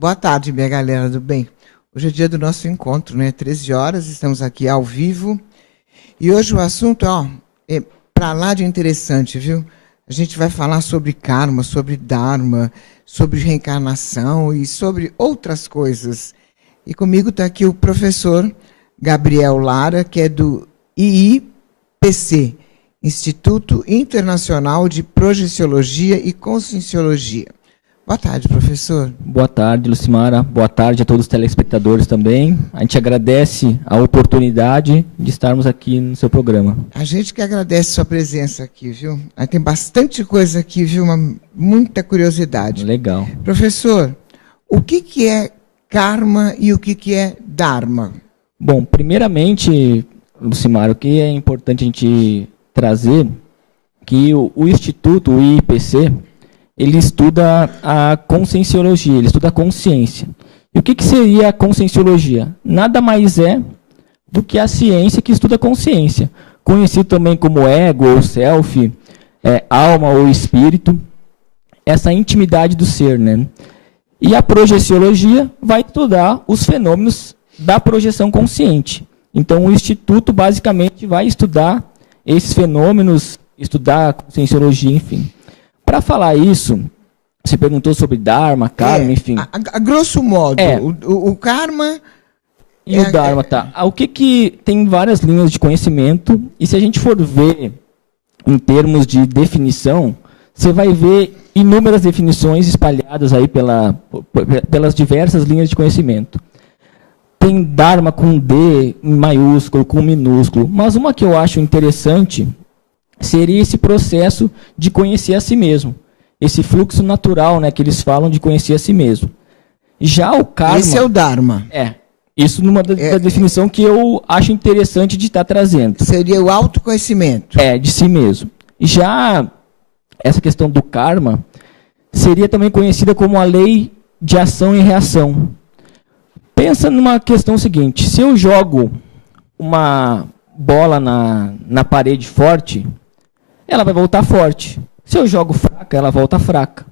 Boa tarde, minha galera do bem. Hoje é dia do nosso encontro, né? 13 horas, estamos aqui ao vivo. E hoje o assunto, é pra lá de interessante, viu? A gente vai falar sobre karma, sobre dharma, sobre reencarnação e sobre outras coisas. E comigo está aqui o professor Gabriel Lara, que é do IIPC, Instituto Internacional de Projeciologia e Conscienciologia. Boa tarde, professor. Boa tarde, Lucimara. Boa tarde a todos os telespectadores também. A gente agradece a oportunidade de estarmos aqui no seu programa. A gente que agradece sua presença aqui, viu? Aí tem bastante coisa aqui, viu? Muita curiosidade. Legal. Professor, o que é karma e o que é dharma? Bom, primeiramente, Lucimara, o que é importante a gente trazer que o Instituto, o IIPC, ele estuda a conscienciologia, ele estuda a consciência. E o que seria a conscienciologia? Nada mais é do que a ciência que estuda a consciência, conhecido também como ego ou self, alma ou espírito, essa intimidade do ser, né? E a projeciologia vai estudar os fenômenos da projeção consciente. Então, o Instituto basicamente vai estudar esses fenômenos, estudar a conscienciologia, enfim. Para falar isso, você perguntou sobre Dharma, Karma, enfim. A grosso modo, o Karma... E o Dharma, tá. O que tem várias linhas de conhecimento, e se a gente for ver em termos de definição, você vai ver inúmeras definições espalhadas aí pelas diversas linhas de conhecimento. Tem Dharma com D maiúsculo, com minúsculo, mas uma que eu acho interessante seria esse processo de conhecer a si mesmo. Esse fluxo natural, né, que eles falam de conhecer a si mesmo. Já o karma... Esse é o Dharma. Isso numa da definição que eu acho interessante de estar trazendo. Seria o autoconhecimento. De si mesmo. Já essa questão do karma seria também conhecida como a lei de ação e reação. Pensa numa questão seguinte, se eu jogo uma bola na parede forte, ela vai voltar forte. Se eu jogo fraca, ela volta fraca.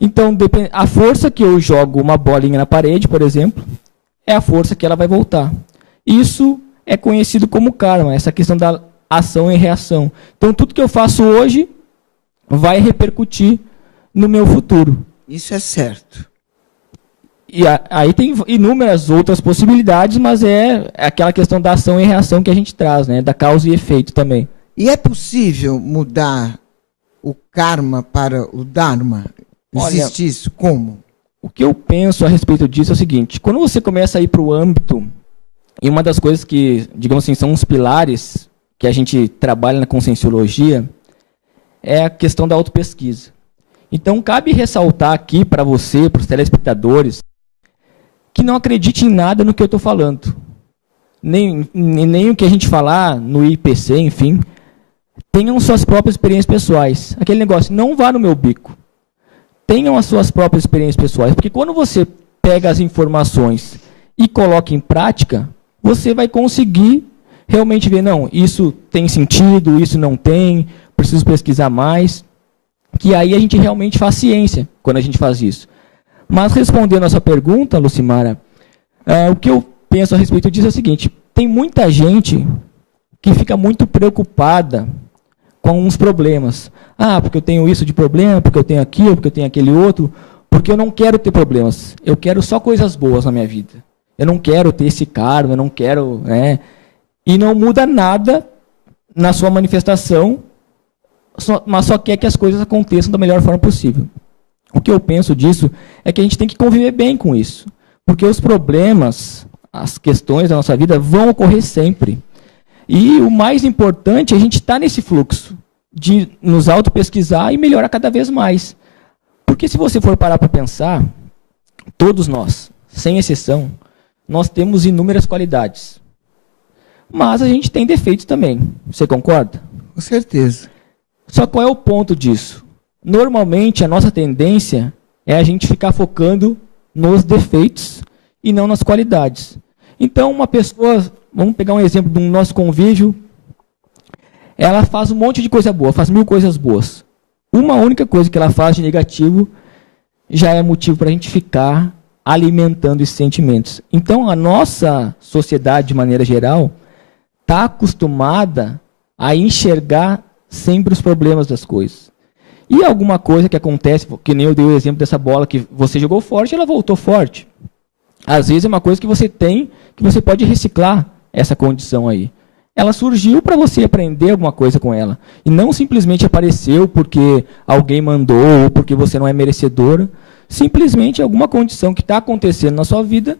Então, a força que eu jogo uma bolinha na parede, por exemplo, é a força que ela vai voltar. Isso é conhecido como karma, essa questão da ação e reação. Então, tudo que eu faço hoje vai repercutir no meu futuro. Isso é certo. E aí tem inúmeras outras possibilidades, mas é aquela questão da ação e reação que a gente traz, né? Da causa e efeito também. E é possível mudar o karma para o dharma? Existe isso? Como? O que eu penso a respeito disso é o seguinte, quando você começa a ir para o âmbito, e uma das coisas que, digamos assim, são os pilares que a gente trabalha na conscienciologia, é a questão da autopesquisa. Então, cabe ressaltar aqui para você, para os telespectadores, que não acredite em nada no que eu estou falando. Nem o que a gente falar no IPC, enfim, tenham suas próprias experiências pessoais. Aquele negócio, não vá no meu bico. Tenham as suas próprias experiências pessoais, porque quando você pega as informações e coloca em prática, você vai conseguir realmente ver, não, isso tem sentido, isso não tem, preciso pesquisar mais, que aí a gente realmente faz ciência quando a gente faz isso. Mas respondendo a sua pergunta, Lucimara, o que eu penso a respeito disso é o seguinte, tem muita gente que fica muito preocupada com uns problemas. Porque eu tenho isso de problema, porque eu tenho aquilo, porque eu tenho aquele outro, porque eu não quero ter problemas. Eu quero só coisas boas na minha vida. Eu não quero ter esse karma, eu não quero... E não muda nada na sua manifestação, mas só quer que as coisas aconteçam da melhor forma possível. O que eu penso disso é que a gente tem que conviver bem com isso. Porque os problemas, as questões da nossa vida vão ocorrer sempre. E o mais importante é a gente estar nesse fluxo de nos auto-pesquisar e melhorar cada vez mais. Porque se você for parar para pensar, todos nós, sem exceção, nós temos inúmeras qualidades. Mas a gente tem defeitos também. Você concorda? Com certeza. Só qual é o ponto disso? Normalmente, a nossa tendência é a gente ficar focando nos defeitos e não nas qualidades. Então, uma pessoa, vamos pegar um exemplo do nosso convívio, ela faz um monte de coisa boa, faz 1000 coisas boas. Uma única coisa que ela faz de negativo já é motivo para a gente ficar alimentando esses sentimentos. Então, a nossa sociedade, de maneira geral, está acostumada a enxergar sempre os problemas das coisas. E alguma coisa que acontece, que nem eu dei o exemplo dessa bola que você jogou forte, ela voltou forte. Às vezes é uma coisa que você tem, que você pode reciclar essa condição aí. Ela surgiu para você aprender alguma coisa com ela. E não simplesmente apareceu porque alguém mandou ou porque você não é merecedora. Simplesmente alguma condição que está acontecendo na sua vida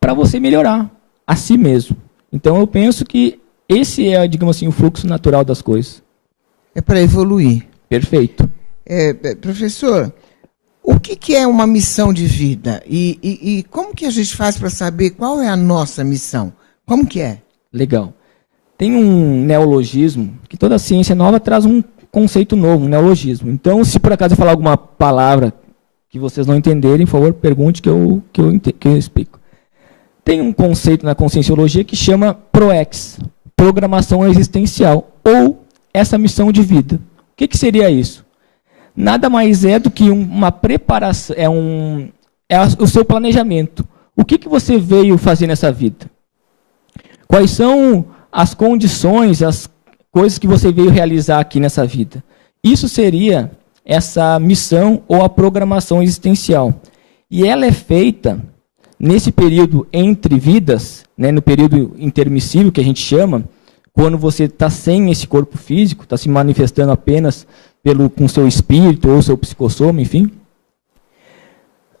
para você melhorar a si mesmo. Então eu penso que esse é, digamos assim, o fluxo natural das coisas. É para evoluir. Perfeito. Professor, o que é uma missão de vida? E como que a gente faz para saber qual é a nossa missão? Como que é? Legal. Tem um neologismo, que toda ciência nova traz um conceito novo, um neologismo. Então, se por acaso eu falar alguma palavra que vocês não entenderem, por favor, pergunte que eu explico. Tem um conceito na Conscienciologia que chama PROEX, Programação Existencial, ou essa missão de vida. O que seria isso? Nada mais é do que uma preparação, é o seu planejamento. O que você veio fazer nessa vida? Quais são as condições, as coisas que você veio realizar aqui nessa vida? Isso seria essa missão ou a programação existencial. E ela é feita nesse período entre vidas, né, no período intermissível que a gente chama, quando você está sem esse corpo físico, está se manifestando apenas com seu espírito ou seu psicossoma, enfim.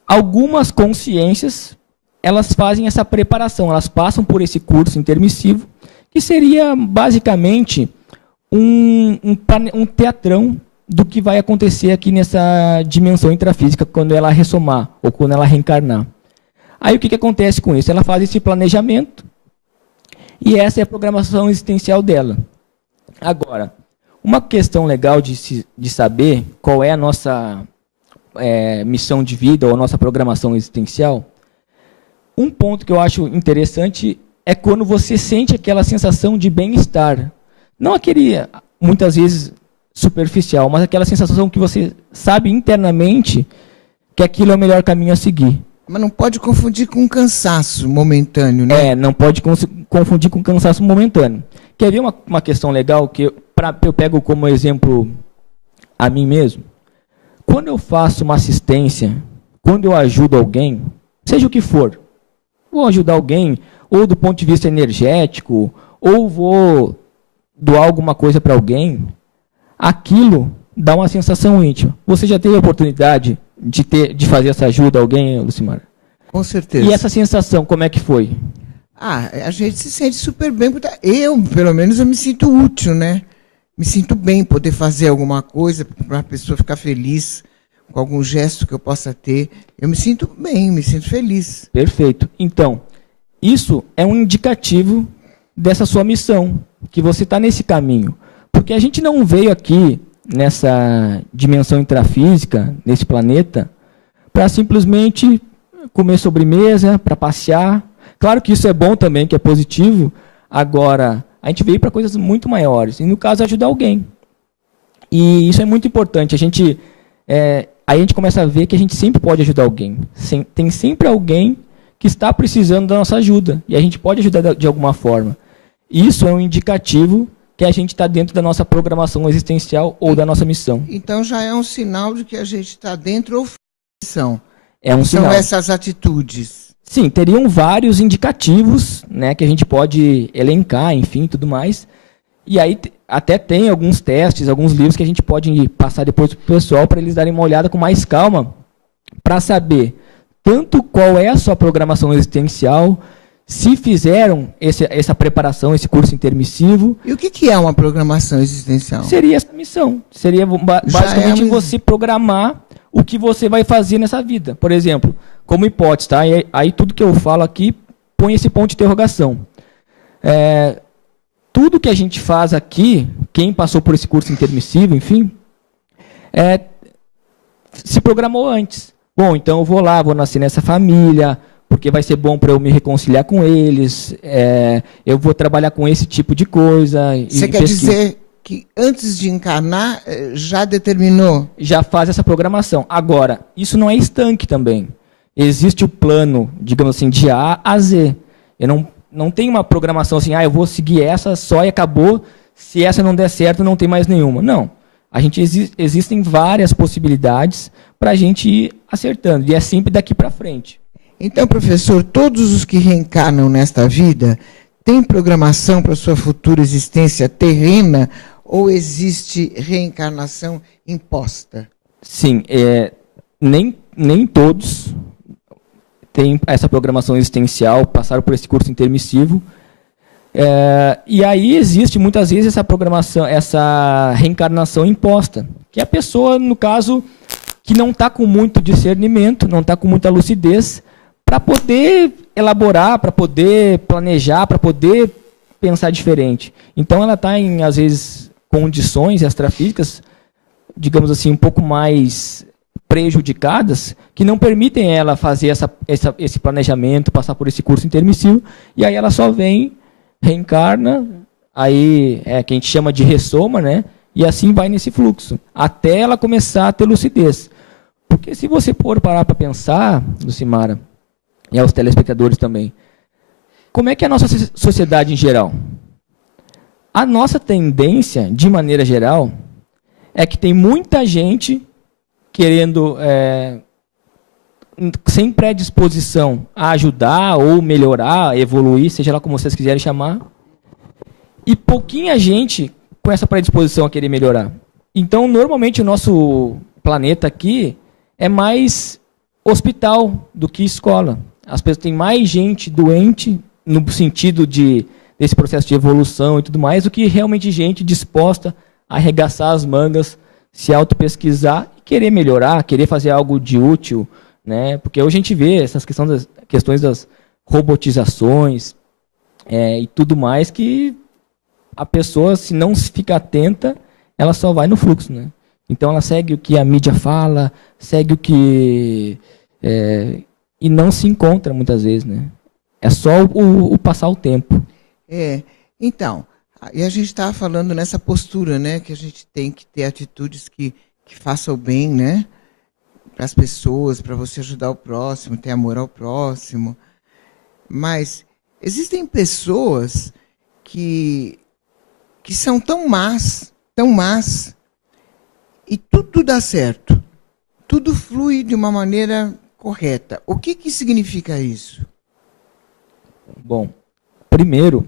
Algumas consciências, elas fazem essa preparação, elas passam por esse curso intermissivo, que seria basicamente um teatrão do que vai acontecer aqui nessa dimensão intrafísica quando ela ressomar ou quando ela reencarnar. Aí o que acontece com isso? Ela faz esse planejamento e essa é a programação existencial dela. Agora, uma questão legal de saber qual é a nossa missão de vida ou a nossa programação existencial, um ponto que eu acho interessante é quando você sente aquela sensação de bem-estar. Não aquele, muitas vezes, superficial, mas aquela sensação que você sabe internamente que aquilo é o melhor caminho a seguir. Mas não pode confundir com cansaço momentâneo, né? Não pode confundir com cansaço momentâneo. Quer ver uma questão legal que eu pego como exemplo a mim mesmo? Quando eu faço uma assistência, quando eu ajudo alguém, seja o que for, vou ajudar alguém, ou do ponto de vista energético, ou vou doar alguma coisa para alguém, aquilo dá uma sensação íntima. Você já teve a oportunidade de fazer essa ajuda a alguém, Lucimar? Com certeza. E essa sensação, como é que foi? A gente se sente super bem. Eu, pelo menos, eu me sinto útil, né? Me sinto bem poder fazer alguma coisa para a pessoa ficar feliz com algum gesto que eu possa ter. Eu me sinto bem, me sinto feliz. Perfeito. Então, isso é um indicativo dessa sua missão, que você está nesse caminho. Porque a gente não veio aqui, nessa dimensão intrafísica, nesse planeta, para simplesmente comer sobremesa, para passear. Claro que isso é bom também, que é positivo. Agora, a gente veio para coisas muito maiores. E, no caso, ajudar alguém. E isso é muito importante. Aí a gente começa a ver que a gente sempre pode ajudar alguém. Tem sempre alguém que está precisando da nossa ajuda. E a gente pode ajudar de alguma forma. Isso é um indicativo que a gente está dentro da nossa programação existencial ou da nossa missão. Então já é um sinal de que a gente está dentro ou fora da missão. É um sinal. São essas atitudes. Sim, teriam vários indicativos, né, que a gente pode elencar, enfim, tudo mais. E aí até tem alguns testes, alguns livros que a gente pode passar depois para o pessoal para eles darem uma olhada com mais calma para saber tanto qual é a sua programação existencial, se fizeram essa preparação, esse curso intermissivo. E o que é uma programação existencial? Seria essa missão. Seria basicamente você programar o que você vai fazer nessa vida. Por exemplo, como hipótese, tá? Aí tudo que eu falo aqui põe esse ponto de interrogação. Tudo que a gente faz aqui, quem passou por esse curso intermissivo, enfim, se programou antes. Bom, então eu vou lá, vou nascer nessa família, porque vai ser bom para eu me reconciliar com eles, eu vou trabalhar com esse tipo de coisa. Você quer dizer que antes de encarnar, já determinou? Já faz essa programação. Agora, isso não é estanque também. existe o plano, digamos assim, de A a Z. Eu não tenho uma programação assim, eu vou seguir essa só e acabou, se essa não der certo, não tem mais nenhuma. Não. Existem várias possibilidades para a gente ir acertando, e é sempre daqui para frente. Então, professor, todos os que reencarnam nesta vida têm programação para sua futura existência terrena ou existe reencarnação imposta? Sim, nem todos têm essa programação existencial, passaram por esse curso intermissivo. E aí existe muitas vezes essa programação, essa reencarnação imposta, que é a pessoa, no caso, que não está com muito discernimento, não está com muita lucidez, para poder elaborar, para poder planejar, para poder pensar diferente. Então ela está em, às vezes, condições extrafísicas, digamos assim, um pouco mais prejudicadas, que não permitem ela fazer esse planejamento, passar por esse curso intermissivo, e aí ela só vem, reencarna, aí que a gente chama de ressoma, né? E assim vai nesse fluxo, até ela começar a ter lucidez. Porque se você for parar para pensar, Lucimara, e aos telespectadores também, como é que é a nossa sociedade em geral? A nossa tendência, de maneira geral, é que tem muita gente querendo, sem predisposição a ajudar ou melhorar, evoluir, seja lá como vocês quiserem chamar, e pouquinha gente com essa predisposição a querer melhorar. Então, normalmente, o nosso planeta aqui é mais hospital do que escola. As pessoas têm mais gente doente, no sentido desse processo de evolução e tudo mais, do que realmente gente disposta a arregaçar as mangas, se auto-pesquisar e querer melhorar, querer fazer algo de útil, né? Porque hoje a gente vê essas questões das robotizações e tudo mais, que a pessoa, se não fica atenta, ela só vai no fluxo, né? Então ela segue o que a mídia fala, segue o que... e não se encontra muitas vezes, né? É só o passar o tempo. Então, e a gente estava falando nessa postura, né? Que a gente tem que ter atitudes que façam o bem, né? Para as pessoas, para você ajudar o próximo, ter amor ao próximo. Mas existem pessoas que são tão más, e tudo dá certo. Tudo flui de uma maneira correta. O que significa isso? Bom, primeiro,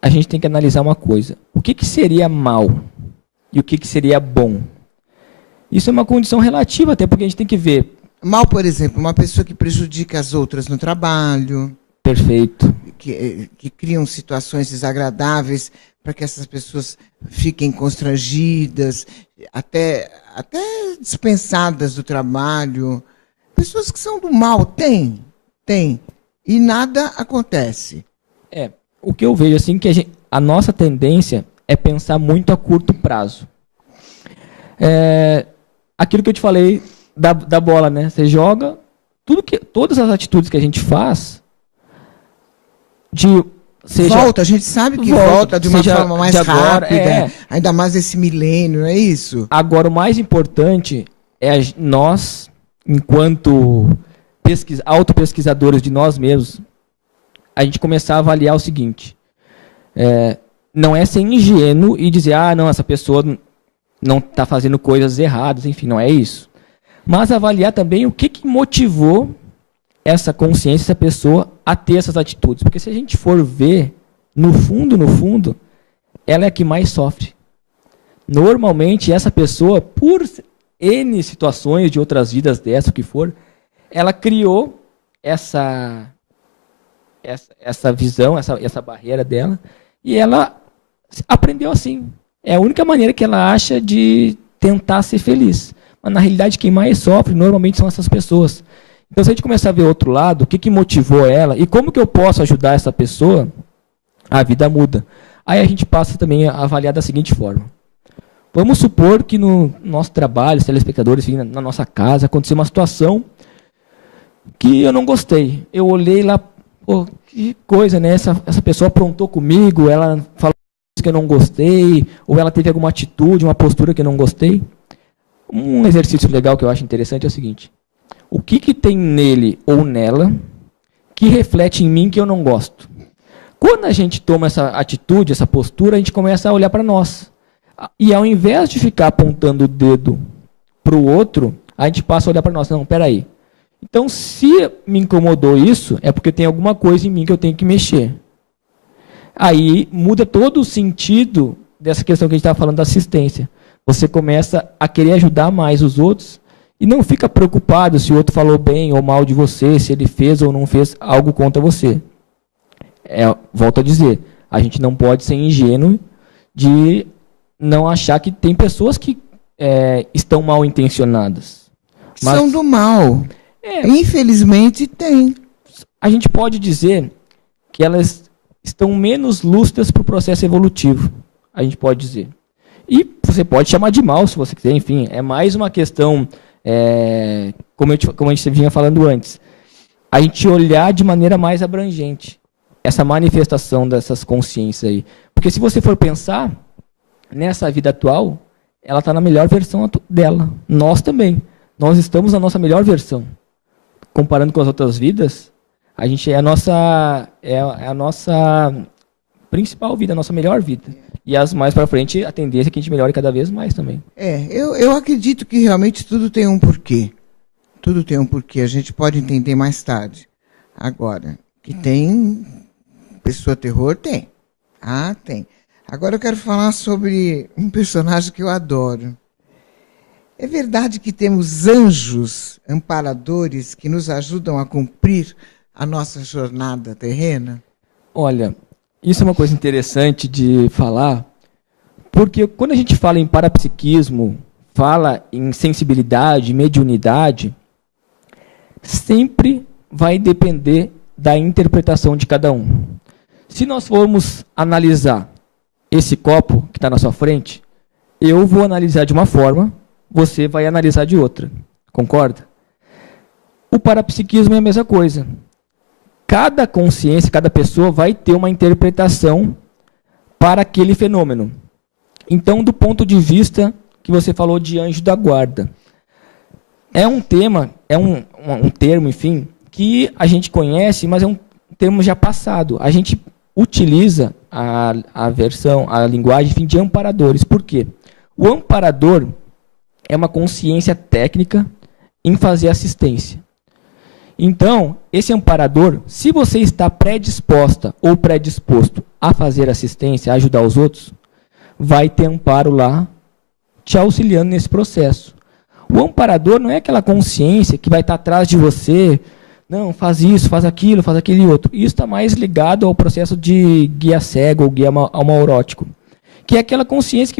a gente tem que analisar uma coisa. O que seria mal e o que seria bom? Isso é uma condição relativa, até porque a gente tem que ver. Mal, por exemplo, uma pessoa que prejudica as outras no trabalho. Perfeito. Que criam situações desagradáveis para que essas pessoas fiquem constrangidas, até dispensadas do trabalho. Pessoas que são do mal, tem. E nada acontece. O que eu vejo assim, que a nossa tendência é pensar muito a curto prazo. Aquilo que eu te falei da bola, né? Você joga, todas as atitudes que a gente faz, a gente sabe que volta de uma forma mais rápida, ainda mais esse milênio, é isso? Agora, o mais importante é nós, enquanto autopesquisadores de nós mesmos, a gente começar a avaliar o seguinte, não é ser ingênuo e dizer, não, essa pessoa não está fazendo coisas erradas, enfim, não é isso. Mas avaliar também o que motivou essa consciência, essa pessoa, a ter essas atitudes. Porque se a gente for ver, no fundo, ela é a que mais sofre. Normalmente, essa pessoa, por N situações de outras vidas dessa, o que for, ela criou essa visão, essa barreira dela, e ela aprendeu assim. É a única maneira que ela acha de tentar ser feliz. Mas, na realidade, quem mais sofre, normalmente, são essas pessoas. Então, se a gente começar a ver o outro lado, o que motivou ela, e como que eu posso ajudar essa pessoa, a vida muda. Aí a gente passa também a avaliar da seguinte forma. Vamos supor que no nosso trabalho, os telespectadores, enfim, na nossa casa, aconteceu uma situação que eu não gostei. Eu olhei lá, que coisa, né? Essa pessoa aprontou comigo, ela falou que eu não gostei, ou ela teve alguma atitude, uma postura que eu não gostei. Um exercício legal que eu acho interessante é o seguinte. O que tem nele ou nela que reflete em mim que eu não gosto? Quando a gente toma essa atitude, essa postura, a gente começa a olhar para nós. E ao invés de ficar apontando o dedo para o outro, a gente passa a olhar para nós. Não, peraí. Então, se me incomodou isso, é porque tem alguma coisa em mim que eu tenho que mexer. Aí muda todo o sentido dessa questão que a gente estava falando da assistência. Você começa a querer ajudar mais os outros e não fica preocupado se o outro falou bem ou mal de você, se ele fez ou não fez algo contra você. Volto a dizer, a gente não pode ser ingênuo de não achar que tem pessoas que estão mal intencionadas. Mas, são do mal. Infelizmente tem. A gente pode dizer que elas estão menos lúcidas para o processo evolutivo. A gente pode dizer. E você pode chamar de mal, se você quiser. Enfim, é mais uma questão, como a gente vinha falando antes, a gente olhar de maneira mais abrangente essa manifestação dessas consciências aí. Porque se você for pensar, nessa vida atual, ela está na melhor versão dela. Nós também. Nós estamos na nossa melhor versão. Comparando com as outras vidas, a gente é a nossa principal vida, a nossa melhor vida. E as mais para frente, a tendência é que a gente melhore cada vez mais também. Eu acredito que realmente tudo tem um porquê. Tudo tem um porquê. A gente pode entender mais tarde. Agora, que tem pessoa terror, tem. Tem. Agora eu quero falar sobre um personagem que eu adoro. É verdade que temos anjos amparadores que nos ajudam a cumprir a nossa jornada terrena? Olha, isso é uma coisa interessante de falar, porque quando a gente fala em parapsiquismo, fala em sensibilidade, mediunidade, sempre vai depender da interpretação de cada um. Se nós formos analisar esse copo que está na sua frente, eu vou analisar de uma forma, você vai analisar de outra. Concorda? O parapsiquismo é a mesma coisa. Cada consciência, cada pessoa vai ter uma interpretação para aquele fenômeno. Então, do ponto de vista que você falou de anjo da guarda, é um tema, um termo, enfim, que a gente conhece, mas é um termo já passado. A gente utiliza a linguagem, enfim, de amparadores. Por quê? O amparador é uma consciência técnica em fazer assistência. Então, esse amparador, se você está predisposta ou predisposto a fazer assistência, a ajudar os outros, vai ter amparo lá te auxiliando nesse processo. O amparador não é aquela consciência que vai estar atrás de você, não, faz isso, faz aquele outro. Isso está mais ligado ao processo de guia cego ou guia amaurótico, que é aquela consciência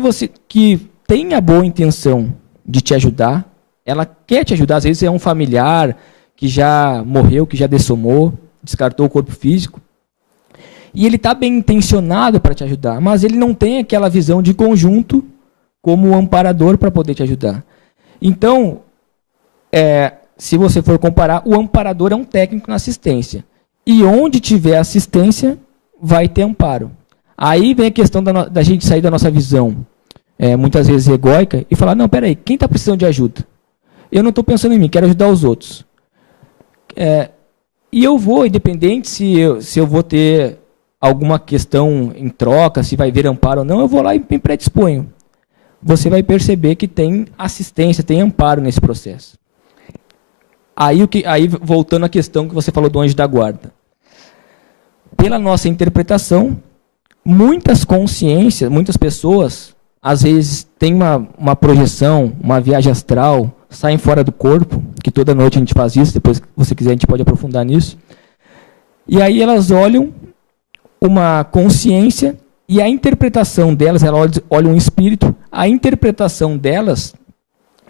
que tem a boa intenção de te ajudar, ela quer te ajudar, às vezes é um familiar que já morreu, que já dessomou, descartou o corpo físico, e ele está bem intencionado para te ajudar, mas ele não tem aquela visão de conjunto como o amparador para poder te ajudar. Então, se você for comparar, o amparador é um técnico na assistência, e onde tiver assistência, vai ter amparo. Aí vem a questão da gente sair da nossa visão, muitas vezes egóica, e falar, não, peraí, quem está precisando de ajuda? Eu não estou pensando em mim, quero ajudar os outros. E eu vou, independente se eu vou ter alguma questão em troca, se vai ver amparo ou não, eu vou lá e me predisponho. Você vai perceber que tem assistência, tem amparo nesse processo. Aí voltando à questão que você falou do anjo da guarda. Pela nossa interpretação, muitas consciências, muitas pessoas, às vezes têm uma projeção, uma viagem astral, saem fora do corpo, que toda noite a gente faz isso, depois se você quiser a gente pode aprofundar nisso. E aí elas olham uma consciência e a interpretação delas, elas olham um espírito, a interpretação delas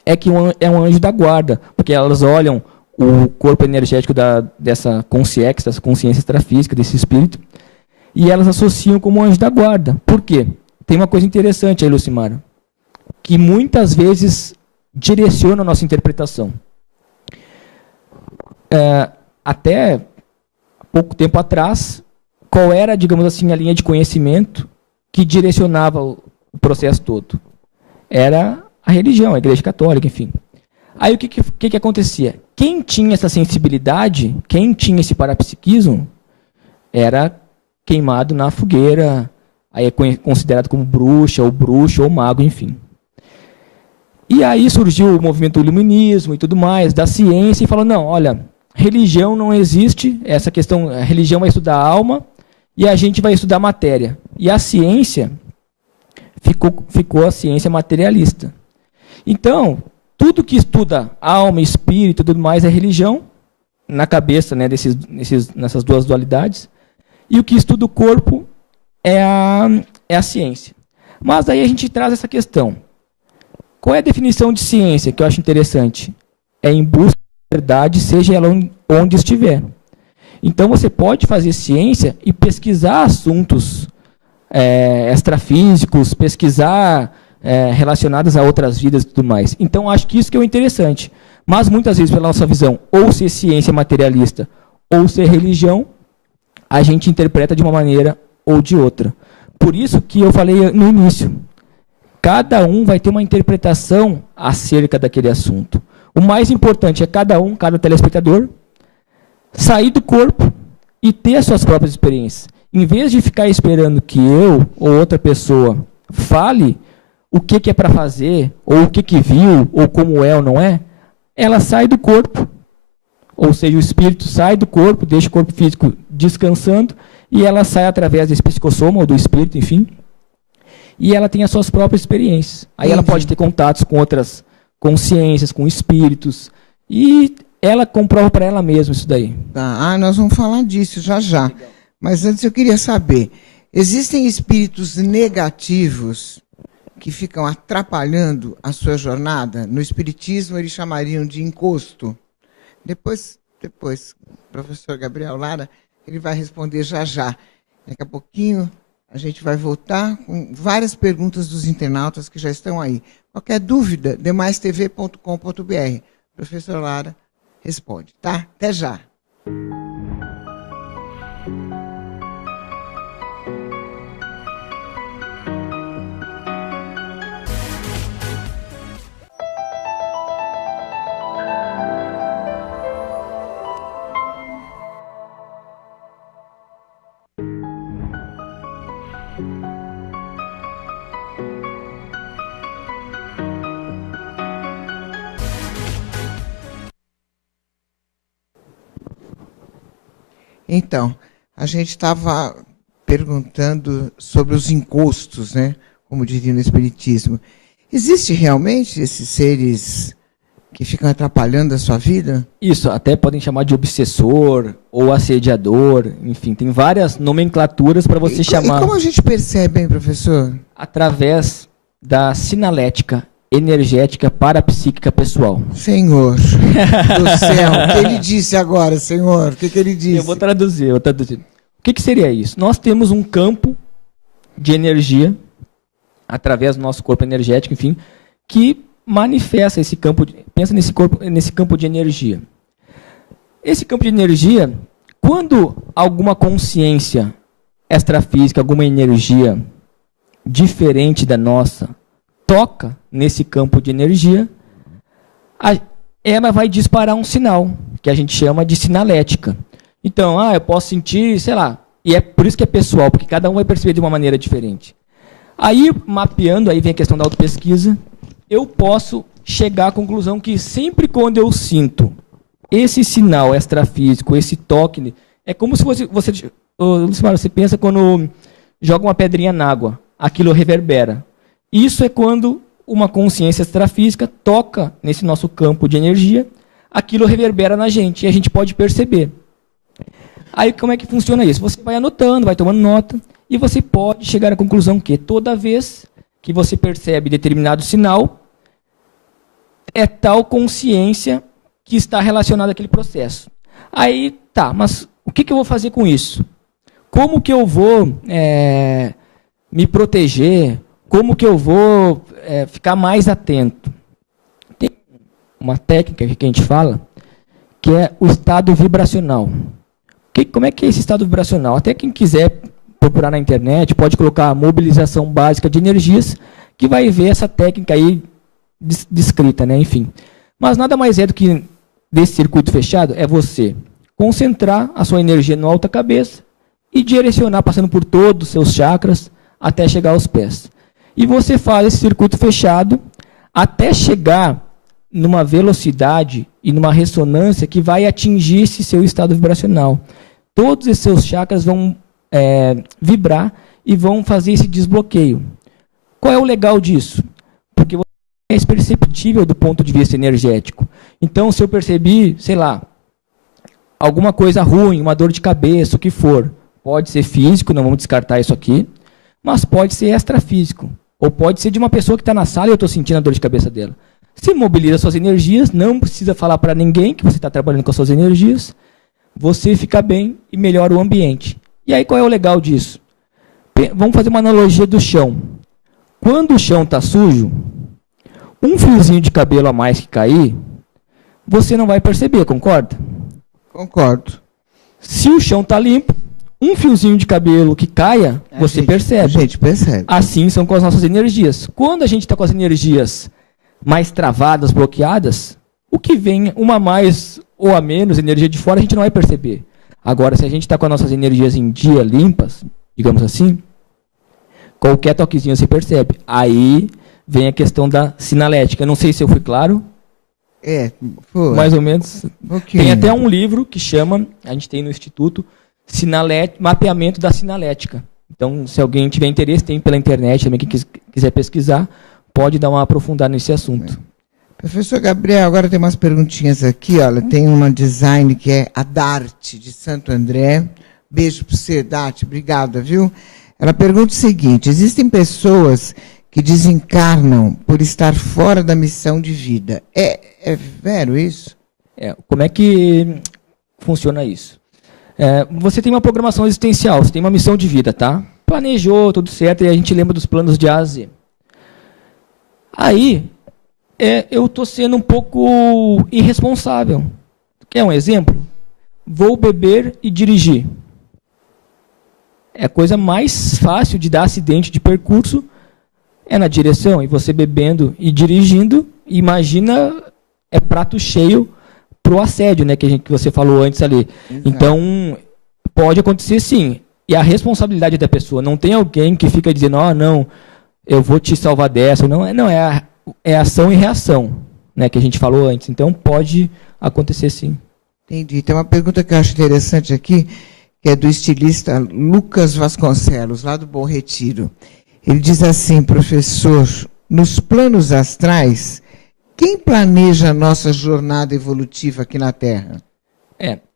é que é um anjo da guarda, porque elas olham o corpo energético dessa consciência extrafísica, desse espírito, e elas associam como um anjo da guarda. Por quê? Tem uma coisa interessante aí, Lucimara, que muitas vezes direciona a nossa interpretação. Até pouco tempo atrás, qual era, digamos assim, a linha de conhecimento que direcionava o processo todo? Era a religião, a Igreja Católica, enfim. Aí o que acontecia? Quem tinha essa sensibilidade, quem tinha esse parapsiquismo, era queimado na fogueira, aí é considerado como bruxa, ou mago, enfim. E aí surgiu o movimento do iluminismo e tudo mais, da ciência, e falou, não, olha, religião não existe, essa questão, a religião vai estudar a alma, e a gente vai estudar a matéria. E a ciência, ficou a ciência materialista. Então, tudo que estuda alma, espírito e tudo mais é religião, na cabeça, né, nessas duas dualidades, e o que estuda o corpo é a ciência. Mas aí a gente traz essa questão. Qual é a definição de ciência, que eu acho interessante? É em busca da verdade, seja ela onde estiver. Então, você pode fazer ciência e pesquisar assuntos extrafísicos, pesquisar relacionados a outras vidas e tudo mais. Então, acho que isso que é o interessante. Mas, muitas vezes, pela nossa visão, ou ser ciência materialista, ou ser religião, a gente interpreta de uma maneira ou de outra. Por isso que eu falei no início, cada um vai ter uma interpretação acerca daquele assunto. O mais importante é cada telespectador, sair do corpo e ter as suas próprias experiências. Em vez de ficar esperando que eu ou outra pessoa fale o que é para fazer, ou o que viu, ou como é ou não é, ela sai do corpo. Ou seja, o espírito sai do corpo, deixa o corpo físico descansando, e ela sai através desse psicossoma, ou do espírito, enfim, e ela tem as suas próprias experiências. Aí ela pode ter contatos com outras consciências, com espíritos, e ela comprova para ela mesma isso daí. Tá. Nós vamos falar disso já. Legal. Mas antes eu queria saber, existem espíritos negativos que ficam atrapalhando a sua jornada? No espiritismo eles chamariam de encosto. Depois, o professor Gabriel Lara, ele vai responder já. Daqui a pouquinho a gente vai voltar com várias perguntas dos internautas que já estão aí. Qualquer dúvida, demaistv.com.br. Professor Lara responde, tá? Até já. Então, a gente estava perguntando sobre os encostos, né? Como diria no Espiritismo. Existe realmente esses seres que ficam atrapalhando a sua vida? Isso, até podem chamar de obsessor ou assediador, enfim, tem várias nomenclaturas para você chamar. E como a gente percebe, hein, professor? Através da sinalética energética parapsíquica pessoal. Senhor do céu, o que ele disse agora, senhor? O que ele disse? Eu vou traduzir. O que seria isso? Nós temos um campo de energia, através do nosso corpo energético, enfim, que manifesta esse campo, pensa nesse campo de energia. Esse campo de energia, quando alguma consciência extrafísica, alguma energia diferente da nossa, toca nesse campo de energia, ela vai disparar um sinal, que a gente chama de sinalética. Então, eu posso sentir, sei lá, e é por isso que é pessoal, porque cada um vai perceber de uma maneira diferente. Aí, mapeando, aí vem a questão da autopesquisa, eu posso chegar à conclusão que sempre quando eu sinto esse sinal extrafísico, esse toque, é como se você pensa quando joga uma pedrinha na água, aquilo reverbera. Isso é quando uma consciência extrafísica toca nesse nosso campo de energia, aquilo reverbera na gente, e a gente pode perceber. Aí como é que funciona isso? Você vai anotando, vai tomando nota, e você pode chegar à conclusão que toda vez que você percebe determinado sinal, é tal consciência que está relacionada àquele processo. Aí, tá, mas o que eu vou fazer com isso? Como que eu vou me proteger? Como que eu vou ficar mais atento? Tem uma técnica que a gente fala, que é o estado vibracional. Como é que é esse estado vibracional? Até quem quiser procurar na internet, pode colocar a mobilização básica de energias, que vai ver essa técnica aí descrita, né? Enfim. Mas nada mais é do que, desse circuito fechado, é você concentrar a sua energia no alta cabeça e direcionar, passando por todos os seus chakras, até chegar aos pés. E você faz esse circuito fechado até chegar numa velocidade e numa ressonância que vai atingir esse seu estado vibracional. Todos esses seus chakras vão vibrar e vão fazer esse desbloqueio. Qual é o legal disso? Porque você é perceptível do ponto de vista energético. Então, se eu percebi, sei lá, alguma coisa ruim, uma dor de cabeça, o que for, pode ser físico, não vamos descartar isso aqui, mas pode ser extrafísico. Ou pode ser de uma pessoa que está na sala e eu estou sentindo a dor de cabeça dela. Você mobiliza suas energias, não precisa falar para ninguém que você está trabalhando com as suas energias, você fica bem e melhora o ambiente. E aí qual é o legal disso? Vamos fazer uma analogia do chão. Quando o chão está sujo, um fiozinho de cabelo a mais que cair, você não vai perceber, concorda? Concordo. Se o chão está limpo, um fiozinho de cabelo que caia, você percebe. A gente percebe. Assim são com as nossas energias. Quando a gente está com as energias mais travadas, bloqueadas, o que vem, uma a mais ou a menos, energia de fora, a gente não vai perceber. Agora, se a gente está com as nossas energias em dia limpas, digamos assim, qualquer toquezinho você percebe. Aí vem a questão da sinalética. Eu não sei se eu fui claro. Foi. Mais ou menos. Okay. Tem até um livro que chama, a gente tem no Instituto, Mapeamento da Sinalética. Então, se alguém tiver interesse, tem pela internet também, quem quiser pesquisar, pode dar uma aprofundada nesse assunto. Professor Gabriel, agora tem umas perguntinhas aqui. Olha, tem uma design que é a Darte, de Santo André. Beijo para você, Darte. Obrigada, viu? Ela pergunta o seguinte: existem pessoas que desencarnam por estar fora da missão de vida. É vero isso? Como é que funciona isso? Você tem uma programação existencial, você tem uma missão de vida, tá? Planejou, tudo certo, e a gente lembra dos planos de A a Z. Aí, eu estou sendo um pouco irresponsável. Quer um exemplo? Vou beber e dirigir. É a coisa mais fácil de dar acidente de percurso, é na direção, e você bebendo e dirigindo, imagina, é prato cheio para o assédio, né, que você falou antes ali. Exato. Então, pode acontecer sim. E a responsabilidade da pessoa, não tem alguém que fica dizendo, não, eu vou te salvar dessa. Não, é ação e reação, né, que a gente falou antes. Então, pode acontecer sim. Entendi. Tem uma pergunta que eu acho interessante aqui, que é do estilista Lucas Vasconcelos, lá do Bom Retiro. Ele diz assim: professor, nos planos astrais, quem planeja a nossa jornada evolutiva aqui na Terra?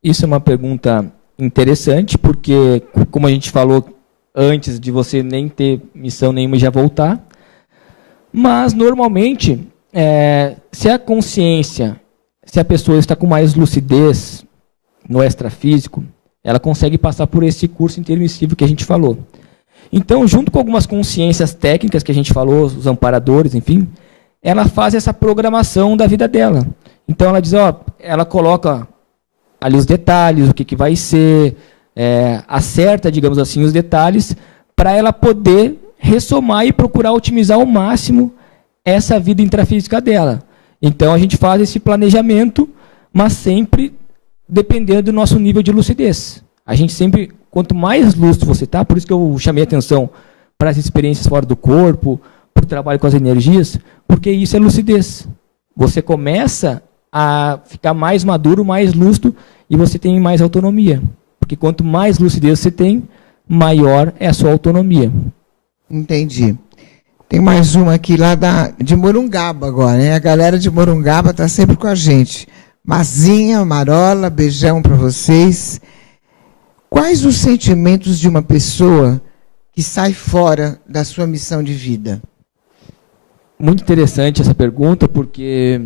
Isso é uma pergunta interessante, porque, como a gente falou antes, de você nem ter missão nenhuma e já voltar, mas, normalmente, se a consciência, se a pessoa está com mais lucidez no extrafísico, ela consegue passar por esse curso intermissivo que a gente falou. Então, junto com algumas consciências técnicas que a gente falou, os amparadores, enfim, ela faz essa programação da vida dela. Então, ela diz, ela coloca ali os detalhes, o que vai ser, acerta, digamos assim, os detalhes, para ela poder ressomar e procurar otimizar ao máximo essa vida intrafísica dela. Então, a gente faz esse planejamento, mas sempre dependendo do nosso nível de lucidez. A gente sempre, quanto mais lúcido você está, por isso que eu chamei a atenção para as experiências fora do corpo, para o trabalho com as energias, porque isso é lucidez. Você começa a ficar mais maduro, mais lúcido, e você tem mais autonomia. Porque quanto mais lucidez você tem, maior é a sua autonomia. Entendi. Tem mais uma aqui lá de Morungaba agora, né? A galera de Morungaba está sempre com a gente. Mazinha, Marola, beijão para vocês. Quais os sentimentos de uma pessoa que sai fora da sua missão de vida? Muito interessante essa pergunta, porque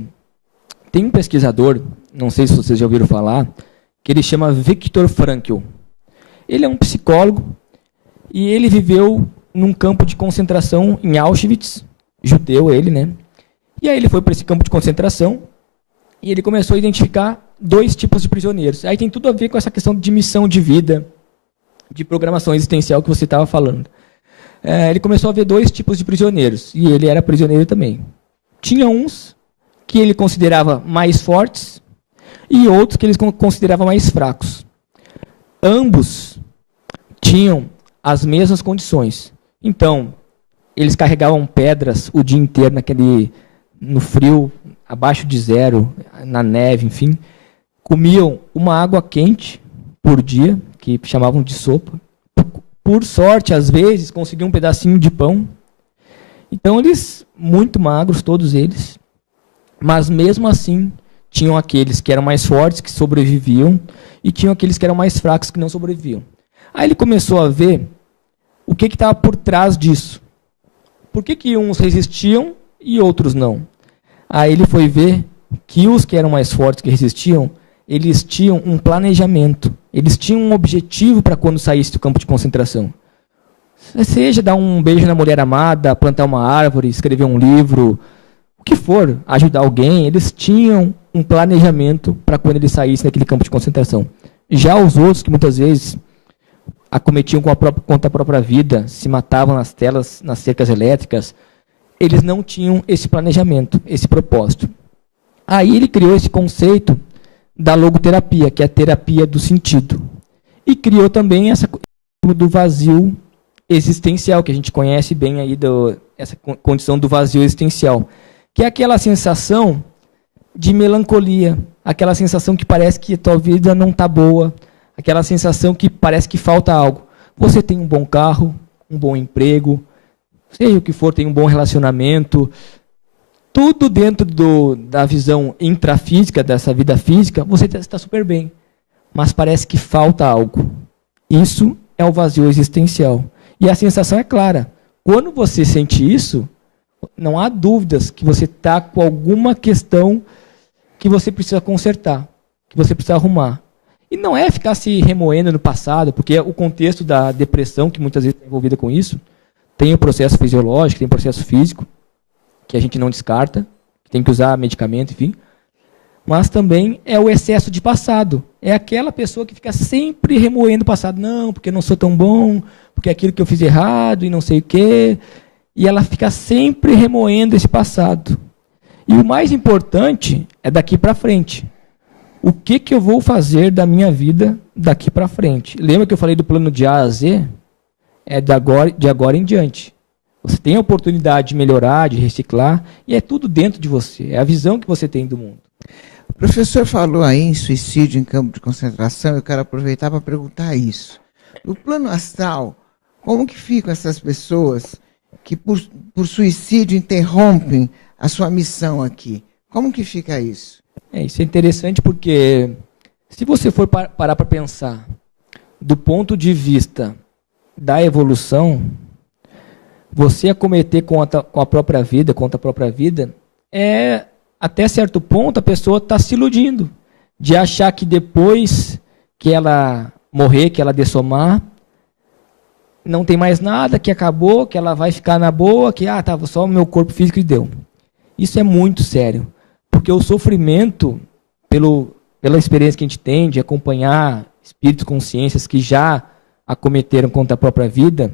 tem um pesquisador, não sei se vocês já ouviram falar, que ele chama Viktor Frankl. Ele é um psicólogo e ele viveu num campo de concentração em Auschwitz, judeu ele, né? E aí ele foi para esse campo de concentração e ele começou a identificar 2 tipos de prisioneiros. Aí tem tudo a ver com essa questão de missão de vida, de programação existencial que você estava falando. Ele começou a ver 2 tipos de prisioneiros, e ele era prisioneiro também. Tinha uns que ele considerava mais fortes e outros que ele considerava mais fracos. Ambos tinham as mesmas condições. Então, eles carregavam pedras o dia inteiro no frio, abaixo de zero, na neve, enfim. Comiam uma água quente por dia, que chamavam de sopa. Por sorte, às vezes, conseguiam um pedacinho de pão. Então, eles, muito magros, todos eles. Mas, mesmo assim, tinham aqueles que eram mais fortes, que sobreviviam, e tinham aqueles que eram mais fracos, que não sobreviviam. Aí ele começou a ver o que estava por trás disso. Por que uns resistiam e outros não? Aí ele foi ver que os que eram mais fortes, que resistiam, eles tinham um planejamento. Eles tinham um objetivo para quando saísse do campo de concentração. Seja dar um beijo na mulher amada, plantar uma árvore, escrever um livro, o que for, ajudar alguém, eles tinham um planejamento para quando eles saíssem daquele campo de concentração. Já os outros, que muitas vezes acometiam contra a própria vida, se matavam nas cercas elétricas, eles não tinham esse planejamento, esse propósito. Aí ele criou esse conceito da logoterapia, que é a terapia do sentido. E criou também essa do vazio existencial, que a gente conhece bem aí, essa condição do vazio existencial, que é aquela sensação de melancolia, aquela sensação que parece que a tua vida não está boa, aquela sensação que parece que falta algo. Você tem um bom carro, um bom emprego, seja o que for, tem um bom relacionamento, tudo dentro da visão intrafísica, dessa vida física, você está super bem. Mas parece que falta algo. Isso é o vazio existencial. E a sensação é clara. Quando você sente isso, não há dúvidas que você está com alguma questão que você precisa consertar, que você precisa arrumar. E não é ficar se remoendo no passado, porque o contexto da depressão, que muitas vezes está envolvida com isso, tem o processo fisiológico, tem o processo físico, que a gente não descarta, que tem que usar medicamento, enfim. Mas também é o excesso de passado. É aquela pessoa que fica sempre remoendo o passado. Não, porque eu não sou tão bom, porque aquilo que eu fiz errado e não sei o quê. E ela fica sempre remoendo esse passado. E o mais importante é daqui para frente. O que eu vou fazer da minha vida daqui para frente? Lembra que eu falei do plano de A a Z? É de agora em diante. Você tem a oportunidade de melhorar, de reciclar, e é tudo dentro de você. É a visão que você tem do mundo. O professor falou aí em suicídio em campo de concentração, eu quero aproveitar para perguntar isso. No plano astral, como que ficam essas pessoas que por suicídio interrompem a sua missão aqui? Como que fica isso? Isso é interessante porque, se você for parar para pensar do ponto de vista da evolução, você acometer com a própria vida, contra a própria vida, até certo ponto a pessoa está se iludindo de achar que depois que ela morrer, que ela dessomar, não tem mais nada, que acabou, que ela vai ficar na boa, que tava só o meu corpo físico e deu. Isso é muito sério, porque o sofrimento, pela experiência que a gente tem de acompanhar espíritos, consciências que já acometeram contra a própria vida,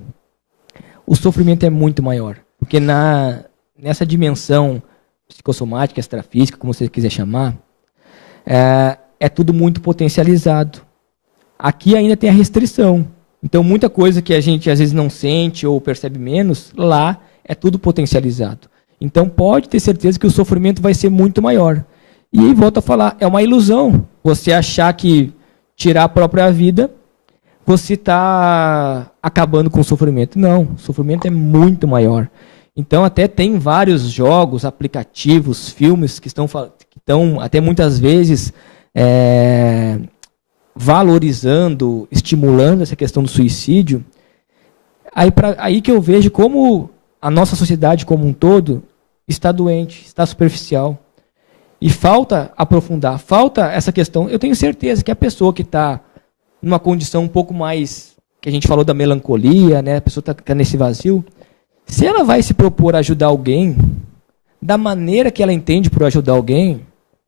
o sofrimento é muito maior. Porque nessa dimensão psicossomática, extrafísica, como você quiser chamar, é tudo muito potencializado. Aqui ainda tem a restrição. Então, muita coisa que a gente às vezes não sente ou percebe menos, lá é tudo potencializado. Então, pode ter certeza que o sofrimento vai ser muito maior. E aí, volto a falar, é uma ilusão você achar que tirar a própria vida, você está acabando com o sofrimento. Não, o sofrimento é muito maior. Então, até tem vários jogos, aplicativos, filmes que estão até muitas vezes valorizando, estimulando essa questão do suicídio. Aí que eu vejo como a nossa sociedade como um todo está doente, está superficial. E falta aprofundar, falta essa questão. Eu tenho certeza que a pessoa que está numa condição um pouco mais, que a gente falou da melancolia, né? A pessoa está nesse vazio, se ela vai se propor a ajudar alguém, da maneira que ela entende por ajudar alguém,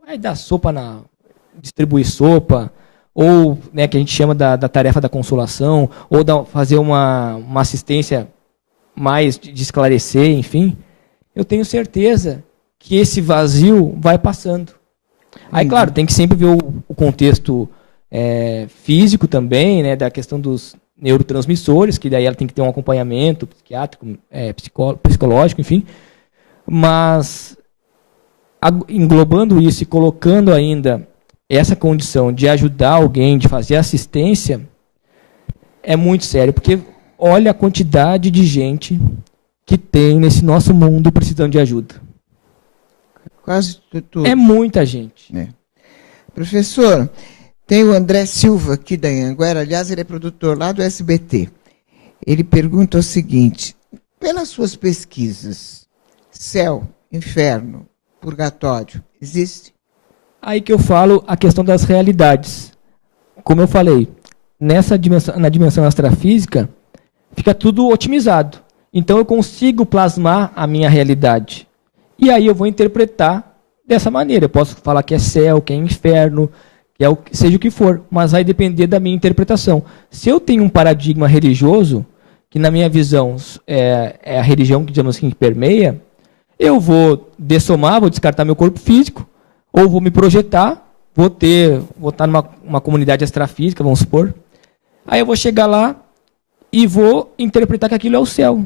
vai dar sopa, distribuir sopa, ou né, que a gente chama da tarefa da consolação, ou fazer uma assistência mais de esclarecer, enfim, eu tenho certeza que esse vazio vai passando. Aí, claro, tem que sempre ver o contexto físico também, né, da questão dos neurotransmissores, que daí ela tem que ter um acompanhamento psiquiátrico, psicológico, enfim. Mas, englobando isso e colocando ainda essa condição de ajudar alguém, de fazer assistência, é muito sério, porque olha a quantidade de gente que tem nesse nosso mundo precisando de ajuda. Quase tudo. É muita gente. Professor, tem o André Silva aqui da Anhanguera, aliás, ele é produtor lá do SBT. Ele pergunta o seguinte: pelas suas pesquisas, céu, inferno, purgatório, existe? Aí que eu falo a questão das realidades. Como eu falei, na dimensão extrafísica, fica tudo otimizado. Então eu consigo plasmar a minha realidade. E aí eu vou interpretar dessa maneira. Eu posso falar que é céu, que é inferno, que é seja o que for, mas vai depender da minha interpretação. Se eu tenho um paradigma religioso, que na minha visão é a religião que, digamos assim, que permeia, eu vou dessomar, vou descartar meu corpo físico, ou vou me projetar, vou estar numa comunidade extrafísica, vamos supor. Aí eu vou chegar lá e vou interpretar que aquilo é o céu.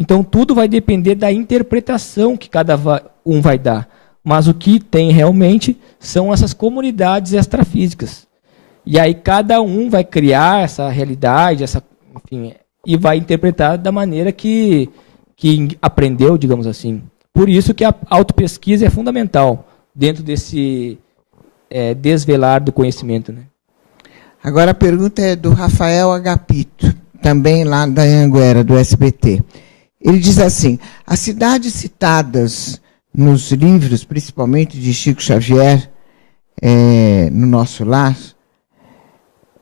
Então tudo vai depender da interpretação que cada um vai dar. Mas o que tem realmente são essas comunidades extrafísicas. E aí cada um vai criar essa realidade, enfim, e vai interpretar da maneira que aprendeu, digamos assim. Por isso que a autopesquisa é fundamental dentro desse desvelar do conhecimento, né? Agora a pergunta é do Rafael Agapito, também lá da Anhanguera, do SBT. Ele diz assim: as cidades citadas nos livros, principalmente de Chico Xavier, no Nosso Lar,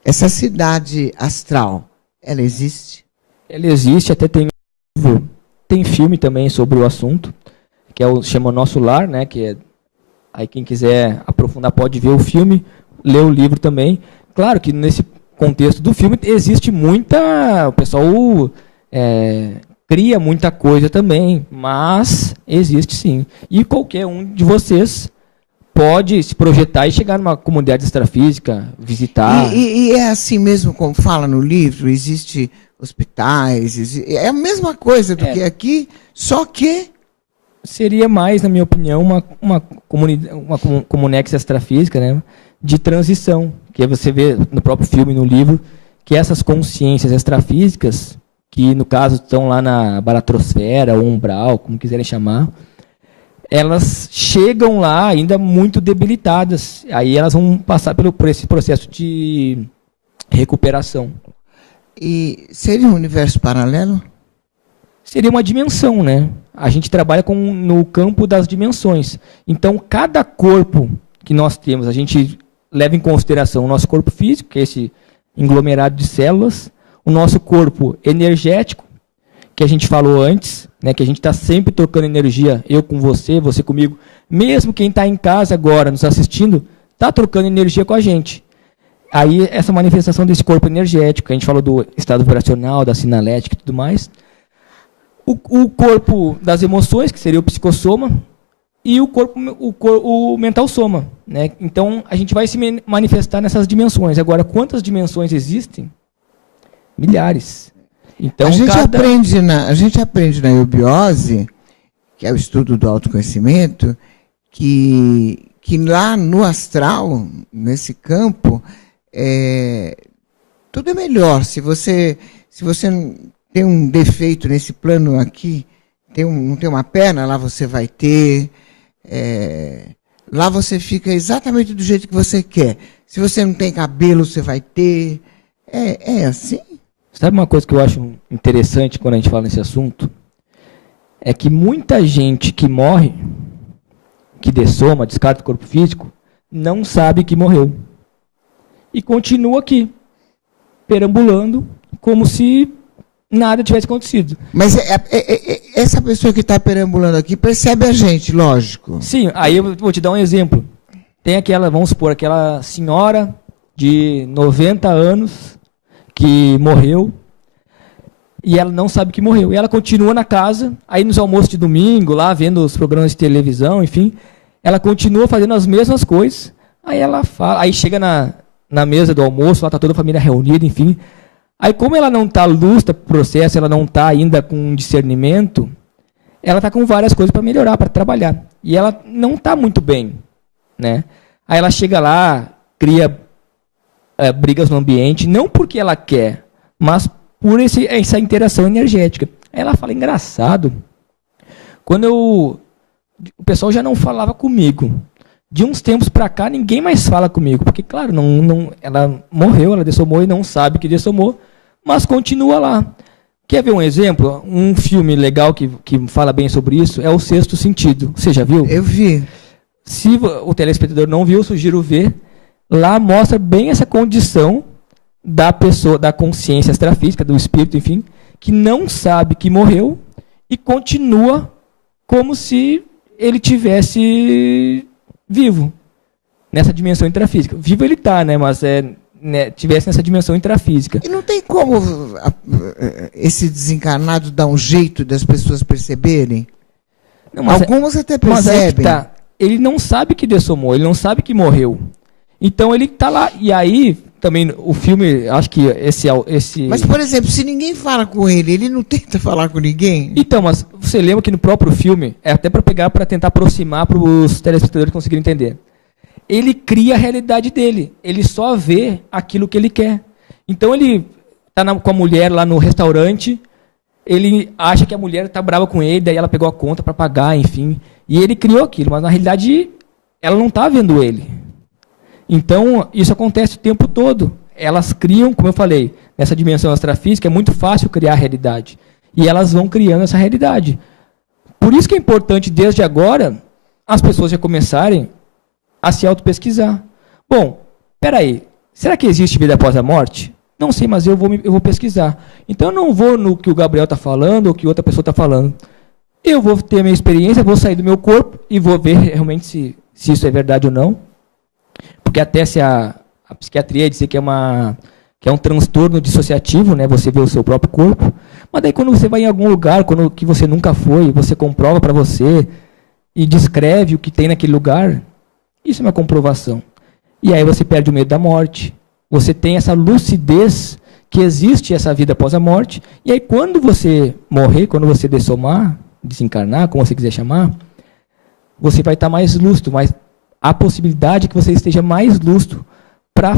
essa cidade astral, ela existe? Ela existe, até tem filme também sobre o assunto, que chama Nosso Lar, né? Aí quem quiser aprofundar pode ver o filme, ler o livro também. Claro que nesse contexto do filme existe o pessoal cria muita coisa também, mas existe sim. E qualquer um de vocês pode se projetar e chegar numa comunidade extrafísica, visitar. E é assim mesmo como fala no livro, existe hospitais, é a mesma coisa do que aqui, só que seria mais, na minha opinião, uma comunex extrafísica, né, de transição, que você vê no próprio filme, no livro, que essas consciências extrafísicas, que no caso estão lá na baratrosfera, ou umbral, como quiserem chamar, elas chegam lá ainda muito debilitadas. Aí elas vão passar por esse processo de recuperação. E seria um universo paralelo? Seria uma dimensão, né? A gente trabalha no campo das dimensões. Então, cada corpo que nós temos, a gente leva em consideração o nosso corpo físico, que é esse englomerado de células, o nosso corpo energético, que a gente falou antes, né, que a gente está sempre trocando energia, eu com você, você comigo. Mesmo quem está em casa agora, nos assistindo, está trocando energia com a gente. Aí, essa manifestação desse corpo energético, a gente falou do estado vibracional, da sinalética e tudo mais. O corpo das emoções, que seria o psicossoma, e o mental soma, né? Então, a gente vai se manifestar nessas dimensões. Agora, quantas dimensões existem? Milhares. Então, a gente aprende na eubiose, que é o estudo do autoconhecimento, que lá no astral, nesse campo, tudo é melhor. Se você tem um defeito nesse plano aqui, não tem uma perna, lá você vai ter. Lá você fica exatamente do jeito que você quer. Se você não tem cabelo, você vai ter. É assim? Sabe uma coisa que eu acho interessante quando a gente fala nesse assunto? É que muita gente que morre, que dessoma, descarta o corpo físico, não sabe que morreu. E continua aqui, perambulando, como se nada tivesse acontecido. Mas essa pessoa que está perambulando aqui percebe a gente, lógico. Sim, aí eu vou te dar um exemplo. Tem vamos supor, aquela senhora de 90 anos que morreu E ela não sabe que morreu. E ela continua na casa, aí nos almoços de domingo, lá vendo os programas de televisão, enfim, ela continua fazendo as mesmas coisas. Aí ela fala, aí chega na mesa do almoço, lá está toda a família reunida, enfim. Aí como ela não está lúcida para o processo, ela não está ainda com discernimento, ela está com várias coisas para melhorar, para trabalhar. E ela não está muito bem, né? Aí ela chega lá, cria brigas no ambiente, não porque ela quer, mas por essa interação energética. Aí ela fala, engraçado, o pessoal já não falava comigo. De uns tempos para cá, ninguém mais fala comigo, porque, claro, ela morreu, ela dessomou e não sabe que dessomou, mas continua lá. Quer ver um exemplo? Um filme legal que fala bem sobre isso é O Sexto Sentido. Você já viu? Eu vi. Se o telespectador não viu, eu sugiro ver. Lá mostra bem essa condição da pessoa, da consciência extrafísica, do espírito, enfim, que não sabe que morreu e continua como se ele tivesse vivo, nessa dimensão intrafísica. Vivo ele está, né? Mas tivesse nessa dimensão intrafísica. E não tem como esse desencarnado dar um jeito das pessoas perceberem? Não, algumas até percebem. Tá. Ele não sabe que dessomou, ele não sabe que morreu. Então ele está lá. E aí, também, o filme, acho que esse... Mas, por exemplo, se ninguém fala com ele não tenta falar com ninguém? Então, mas você lembra que no próprio filme, é até para tentar aproximar para os telespectadores conseguirem entender. Ele cria a realidade dele. Ele só vê aquilo que ele quer. Então ele está com a mulher lá no restaurante, ele acha que a mulher está brava com ele, daí ela pegou a conta para pagar, enfim. E ele criou aquilo, mas na realidade ela não está vendo ele. Então isso acontece o tempo todo. Elas criam, como eu falei, nessa dimensão extrafísica é muito fácil criar a realidade. E elas vão criando essa realidade. Por isso que é importante, desde agora, as pessoas já começarem a se autopesquisar. Bom, peraí, será que existe vida após a morte? Não sei, mas eu vou pesquisar. Então eu não vou no que o Gabriel está falando ou que outra pessoa está falando. Eu vou ter a minha experiência, vou sair do meu corpo e vou ver realmente se isso é verdade ou não. Porque até se a psiquiatria dizer que é um transtorno dissociativo, né? Você vê o seu próprio corpo. Mas daí quando você vai em algum lugar, que você nunca foi, você comprova para você e descreve o que tem naquele lugar, isso é uma comprovação. E aí você perde o medo da morte. Você tem essa lucidez que existe essa vida após a morte. E aí quando você morrer, quando você dessomar, desencarnar, como você quiser chamar, você vai estar mais lúcido, mas há possibilidade que você esteja mais lúcido para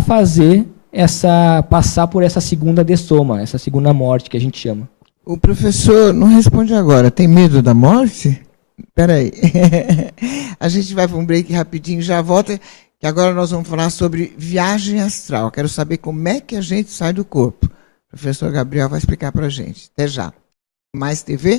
passar por essa segunda dessoma, essa segunda morte que a gente chama. O professor não responde agora. Tem medo da morte? Espera aí. A gente vai para um break rapidinho, já volta, que agora nós vamos falar sobre viagem astral. Quero saber como é que a gente sai do corpo. O professor Gabriel vai explicar para a gente. Até já. maistv.com.br.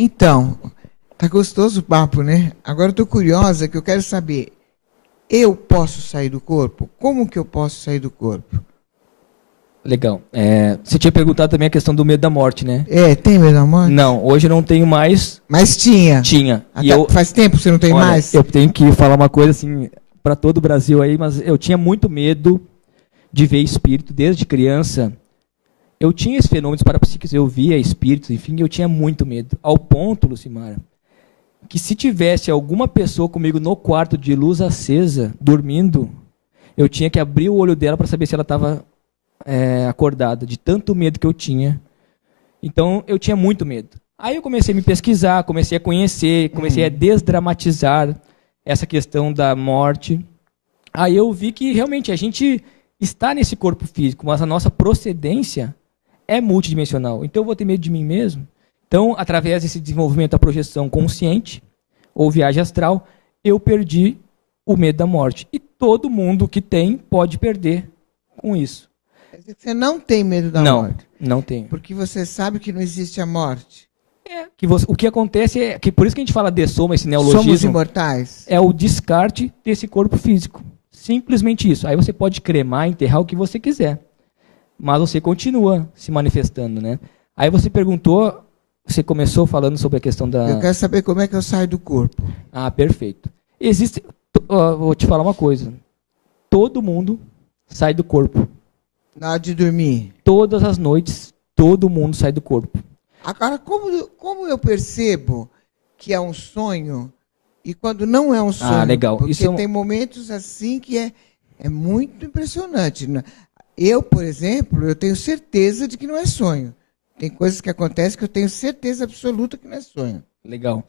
Então, tá gostoso o papo, né? Agora eu tô curiosa, que eu quero saber, eu posso sair do corpo? Como que eu posso sair do corpo? Legal. Você tinha perguntado também a questão do medo da morte, né? Tem medo da morte? Não, hoje eu não tenho mais. Mas tinha? Tinha. Faz tempo que você não tem mais? Eu tenho que falar uma coisa assim, para todo o Brasil aí, mas eu tinha muito medo de ver espírito desde criança. Eu tinha esses fenômenos parapsíquicos, eu via espíritos, enfim, eu tinha muito medo. Ao ponto, Lucimara, que se tivesse alguma pessoa comigo no quarto de luz acesa, dormindo, eu tinha que abrir o olho dela para saber se ela estava acordada, de tanto medo que eu tinha. Então, eu tinha muito medo. Aí eu comecei a me pesquisar, comecei a conhecer, comecei a desdramatizar essa questão da morte. Aí eu vi que realmente a gente está nesse corpo físico, mas a nossa procedência é multidimensional. Então eu vou ter medo de mim mesmo. Então, através desse desenvolvimento da projeção consciente, ou viagem astral, eu perdi o medo da morte. E todo mundo que tem pode perder com isso. Quer dizer que você não tem medo da Não, morte. não tenho. Porque você sabe que não existe a morte. O que acontece é que, por isso que a gente fala de soma, esse Somos neologismo, imortais. é o descarte desse corpo físico. Simplesmente isso. Aí você pode cremar, enterrar o que você quiser. Mas você continua se manifestando, né? Aí você perguntou, você começou falando sobre a questão da... Eu quero saber como é que eu saio do corpo. Ah, perfeito. Existe... vou te falar uma coisa. Todo mundo sai do corpo. Na hora de dormir. Todas as noites, todo mundo sai do corpo. Agora, como eu percebo que é um sonho e quando não é um sonho? Ah, legal. Porque Isso tem momentos assim que é muito impressionante. Eu, por exemplo, eu tenho certeza de que não é sonho. Tem coisas que acontecem que eu tenho certeza absoluta que não é sonho. Legal.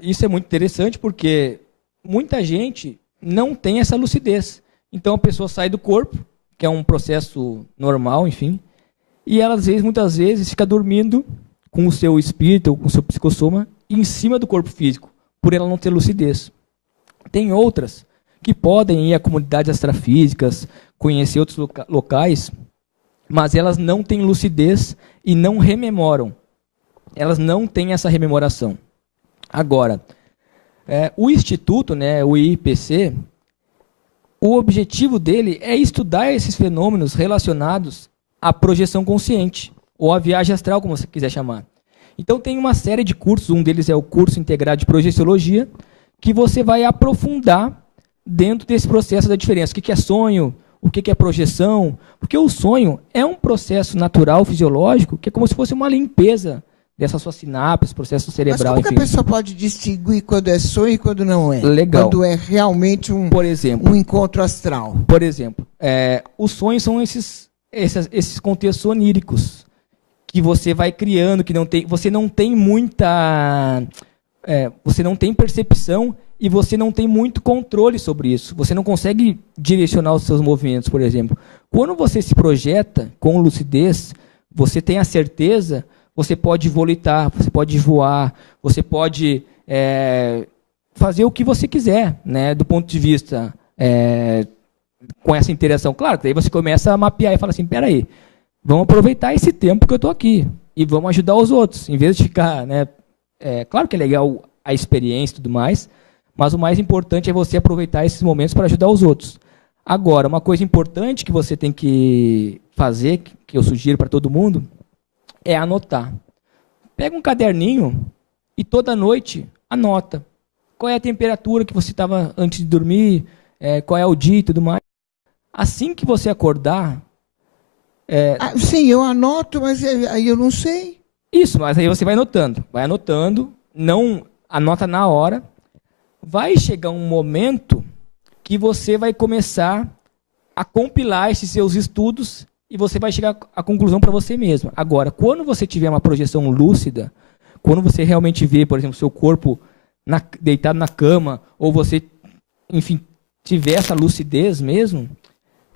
Isso é muito interessante porque muita gente não tem essa lucidez. Então a pessoa sai do corpo, que é um processo normal, enfim, e ela, muitas vezes, fica dormindo com o seu espírito, ou com o seu psicossoma, em cima do corpo físico, por ela não ter lucidez. Tem outras que podem ir a comunidades astrafísicas, conhecer outros locais, mas elas não têm lucidez e não rememoram. Elas não têm essa rememoração. Agora, o Instituto, né, o IPC, o objetivo dele é estudar esses fenômenos relacionados à projeção consciente, ou à viagem astral, como você quiser chamar. Então tem uma série de cursos, um deles é o curso integrado de projeciologia, que você vai aprofundar dentro desse processo da diferença. O que é sonho, o que é projeção, porque o sonho é um processo natural, fisiológico, que é como se fosse uma limpeza dessa sua sinapse, processo cerebral. Mas como que a pessoa pode distinguir quando é sonho e quando não é? Legal. Quando é realmente por exemplo, um encontro astral? Por exemplo, os sonhos são esses contextos oníricos que você vai criando, que você não tem muita... você não tem percepção e você não tem muito controle sobre isso. Você não consegue direcionar os seus movimentos, por exemplo. Quando você se projeta com lucidez, você tem a certeza, você pode volitar, você pode voar, você pode fazer o que você quiser, né, do ponto de vista com essa interação. Claro, daí você começa a mapear e fala assim, peraí, vamos aproveitar esse tempo que eu estou aqui e vamos ajudar os outros, em vez de ficar... né, claro que é legal a experiência e tudo mais, mas o mais importante é você aproveitar esses momentos para ajudar os outros. Agora, uma coisa importante que você tem que fazer, que eu sugiro para todo mundo, é anotar. Pega um caderninho e toda noite anota. Qual é a temperatura que você estava antes de dormir, qual é o dia e tudo mais. Assim que você acordar... sim, eu anoto, mas aí eu não sei. Isso, mas aí você vai anotando, não anota na hora. Vai chegar um momento que você vai começar a compilar esses seus estudos e você vai chegar à conclusão para você mesmo. Agora, quando você tiver uma projeção lúcida, quando você realmente vê, por exemplo, seu corpo deitado na cama, ou você, enfim, tiver essa lucidez mesmo,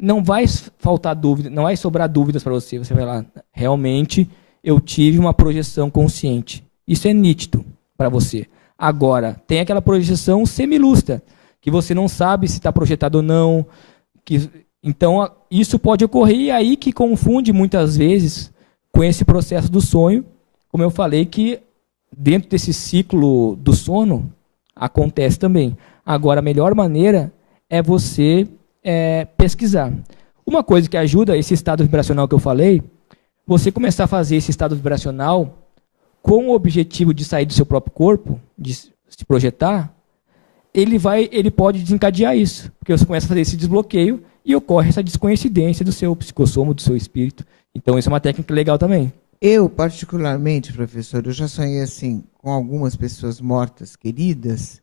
não vai faltar dúvida, não vai sobrar dúvidas para você. Você vai lá, realmente eu tive uma projeção consciente. Isso é nítido para você. Agora, tem aquela projeção semilúcida, que você não sabe se está projetado ou não. Então, isso pode ocorrer e aí que confunde muitas vezes com esse processo do sonho. Como eu falei, que dentro desse ciclo do sono, acontece também. Agora, a melhor maneira é você pesquisar. Uma coisa que ajuda esse estado vibracional que eu falei, você começar a fazer esse estado vibracional com o objetivo de sair do seu próprio corpo, de se projetar, ele pode desencadear isso, porque você começa a fazer esse desbloqueio e ocorre essa descoincidência do seu psicossoma, do seu espírito. Então, isso é uma técnica legal também. Eu, particularmente, professor, eu já sonhei assim com algumas pessoas mortas, queridas,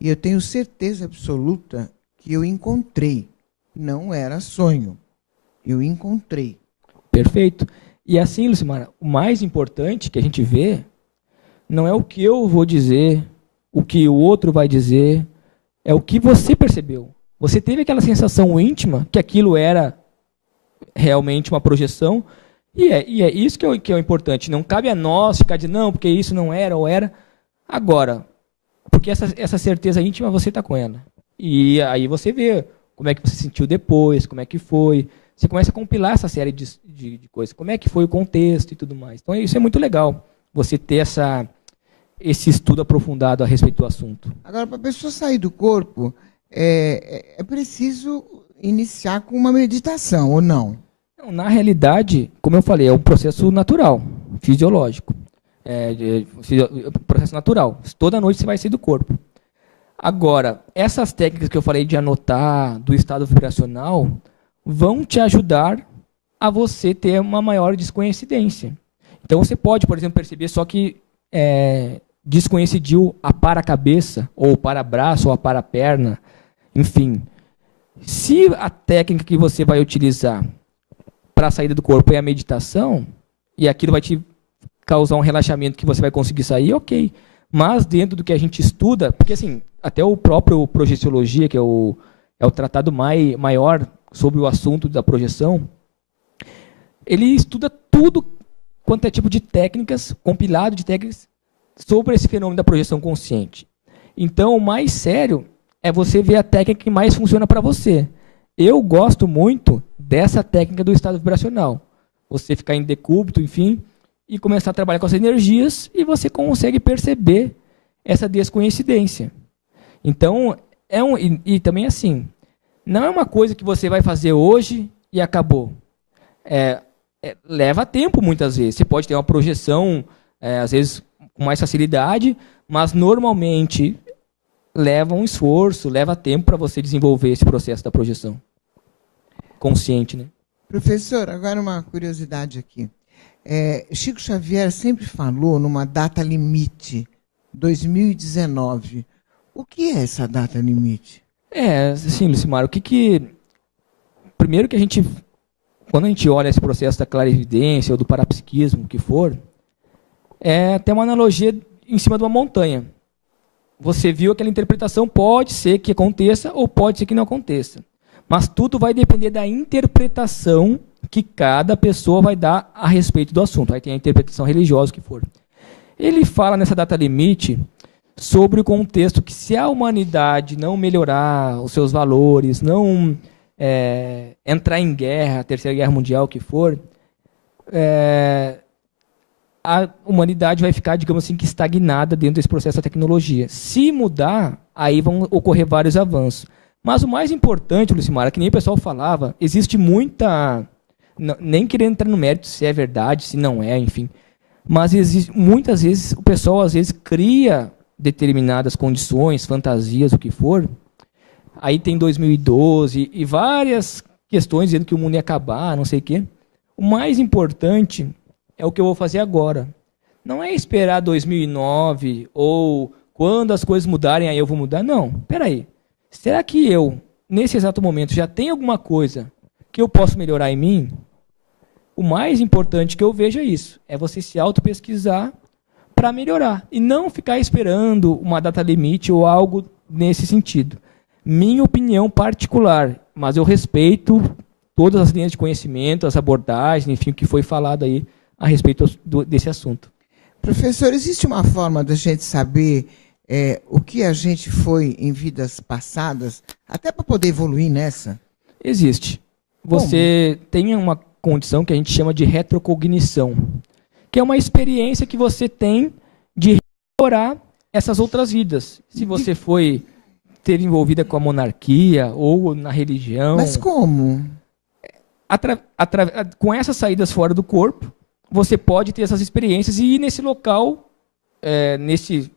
e eu tenho certeza absoluta que eu encontrei. Não era sonho. Eu encontrei. Perfeito. E assim, Lucimara, o mais importante que a gente vê não é o que eu vou dizer, o que o outro vai dizer, é o que você percebeu. Você teve aquela sensação íntima que aquilo era realmente uma projeção, e é isso que é o importante. Não cabe a nós ficar de não, porque isso não era ou era. Agora, porque essa certeza íntima você está com ela. E aí você vê como é que você sentiu depois, como é que foi, você começa a compilar essa série de coisas. Como é que foi o contexto e tudo mais. Então, isso é muito legal, você ter esse estudo aprofundado a respeito do assunto. Agora, para a pessoa sair do corpo, é preciso iniciar com uma meditação, ou não? Não, na realidade, como eu falei, é um processo natural, fisiológico. Processo natural. Toda noite você vai sair do corpo. Agora, essas técnicas que eu falei de anotar, do estado vibracional, vão te ajudar a você ter uma maior descoincidência. Então, você pode, por exemplo, perceber só que descoincidiu a para-cabeça, ou para-braço, ou a para-perna, enfim. Se a técnica que você vai utilizar para a saída do corpo é a meditação, e aquilo vai te causar um relaxamento que você vai conseguir sair, ok. Mas dentro do que a gente estuda, porque assim, até o próprio Projeciologia, que é o tratado maior sobre o assunto da projeção, ele estuda tudo quanto é tipo de técnicas, compilado de técnicas sobre esse fenômeno da projeção consciente. Então, o mais sério é você ver a técnica que mais funciona para você. Eu gosto muito dessa técnica do estado vibracional. Você ficar em decúbito, enfim, e começar a trabalhar com as energias e você consegue perceber essa descoincidência. Então, e também assim, não é uma coisa que você vai fazer hoje e acabou. Leva tempo muitas vezes. Você pode ter uma projeção, às vezes, com mais facilidade, mas normalmente leva um esforço, leva tempo para você desenvolver esse processo da projeção consciente, né? Professor, agora uma curiosidade aqui. Chico Xavier sempre falou numa data limite, 2019. O que é essa data limite? Sim, Lucimar, primeiro que quando a gente olha esse processo da clarividência ou do parapsiquismo, o que for, tem uma analogia em cima de uma montanha. Você viu aquela interpretação, pode ser que aconteça ou pode ser que não aconteça. Mas tudo vai depender da interpretação que cada pessoa vai dar a respeito do assunto. Aí tem a interpretação religiosa, o que for. Ele fala nessa data limite sobre o contexto que se a humanidade não melhorar os seus valores, não entrar em guerra, a Terceira Guerra Mundial, o que for, a humanidade vai ficar, digamos assim, que estagnada dentro desse processo da tecnologia. Se mudar, aí vão ocorrer vários avanços. Mas o mais importante, Lucimara, que nem o pessoal falava, existe muita... Nem querendo entrar no mérito se é verdade, se não é, enfim. Mas muitas vezes o pessoal às vezes cria determinadas condições, fantasias, o que for. Aí tem 2012 e várias questões dizendo que o mundo ia acabar, não sei o quê. O mais importante é o que eu vou fazer agora. Não é esperar 2009 ou quando as coisas mudarem, aí eu vou mudar. Não, peraí. Será que eu, nesse exato momento, já tenho alguma coisa que eu posso melhorar em mim? O mais importante que eu vejo é isso. É você se auto-pesquisar para melhorar. E não ficar esperando uma data limite ou algo nesse sentido. Minha opinião particular, mas eu respeito todas as linhas de conhecimento, as abordagens, enfim, o que foi falado aí a respeito desse assunto. Professor, existe uma forma da gente saber o que a gente foi em vidas passadas, até para poder evoluir nessa? Existe. Você tem uma condição que a gente chama de retrocognição, que é uma experiência que você tem de rememorar essas outras vidas. Se você esteve envolvida com a monarquia ou na religião. Mas como? Com essas saídas fora do corpo, você pode ter essas experiências e ir nesse local, nesse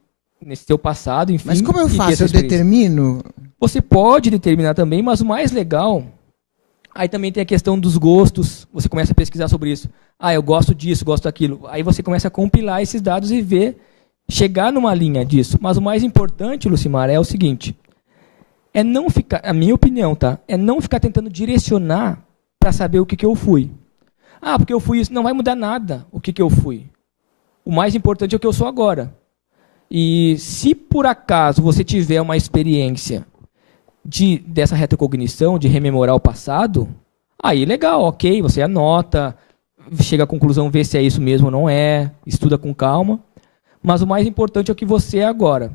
seu passado, enfim. Mas como eu faço? Eu determino? Você pode determinar também, mas o mais legal... Aí também tem a questão dos gostos, você começa a pesquisar sobre isso. Eu gosto disso, gosto daquilo. Aí você começa a compilar esses dados e chegar numa linha disso. Mas o mais importante, Lucimar, é o seguinte, não ficar, a minha opinião, tá? É não ficar tentando direcionar para saber o que eu fui. Porque eu fui isso, não vai mudar nada o que eu fui. O mais importante é o que eu sou agora. E se por acaso você tiver uma experiência dessa retrocognição, de rememorar o passado, aí legal, ok, você anota, chega à conclusão, vê se é isso mesmo ou não é, estuda com calma, mas o mais importante é o que você é agora.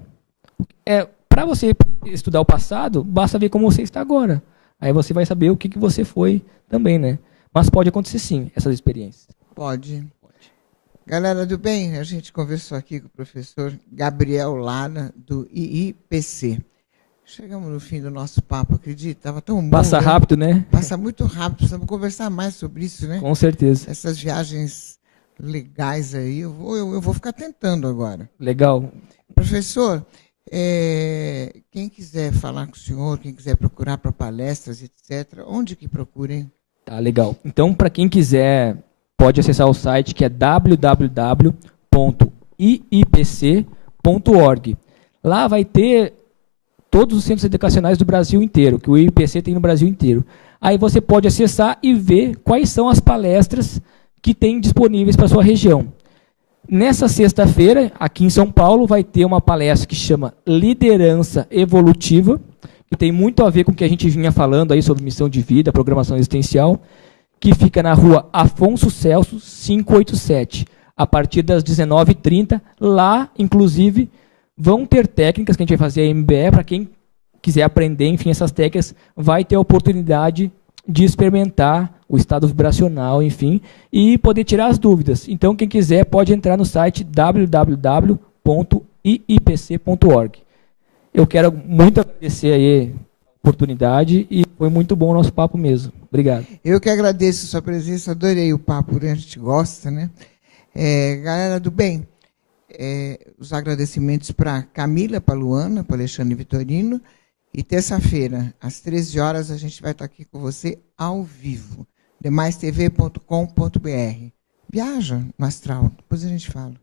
Para você estudar o passado, basta ver como você está agora. Aí você vai saber o que você foi também, né? Mas pode acontecer sim, essas experiências. Pode. Galera do bem, a gente conversou aqui com o professor Gabriel Lara, do IIPC. Chegamos no fim do nosso papo, acredita? Estava tão bom. Passa rápido, né? Passa muito rápido, precisamos conversar mais sobre isso, né? Com certeza. Essas viagens legais aí, eu vou ficar tentando agora. Legal. Professor, quem quiser falar com o senhor, quem quiser procurar para palestras, etc., onde que procurem? Tá, legal. Então, para quem quiser, pode acessar o site que é www.iipc.org. Lá vai ter todos os centros educacionais do Brasil inteiro, que o IIPC tem no Brasil inteiro. Aí você pode acessar e ver quais são as palestras que tem disponíveis para a sua região. Nessa sexta-feira, aqui em São Paulo, vai ter uma palestra que chama Liderança Evolutiva, que tem muito a ver com o que a gente vinha falando aí sobre missão de vida, programação existencial, que fica na rua Afonso Celso, 587, a partir das 19h30. Lá, inclusive, vão ter técnicas que a gente vai fazer a MBE, para quem quiser aprender, enfim, essas técnicas, vai ter a oportunidade de experimentar o estado vibracional, enfim, e poder tirar as dúvidas. Então, quem quiser pode entrar no site www.iipc.org. Eu quero muito agradecer aí a oportunidade e foi muito bom o nosso papo mesmo. Obrigado. Eu que agradeço a sua presença, adorei o papo, a gente gosta, né? Galera do bem, os agradecimentos para Camila, para Luana, para Alexandre Vitorino, e terça-feira, às 13 horas, a gente vai estar aqui com você ao vivo, demaistv.com.br. Viaja no astral, depois a gente fala.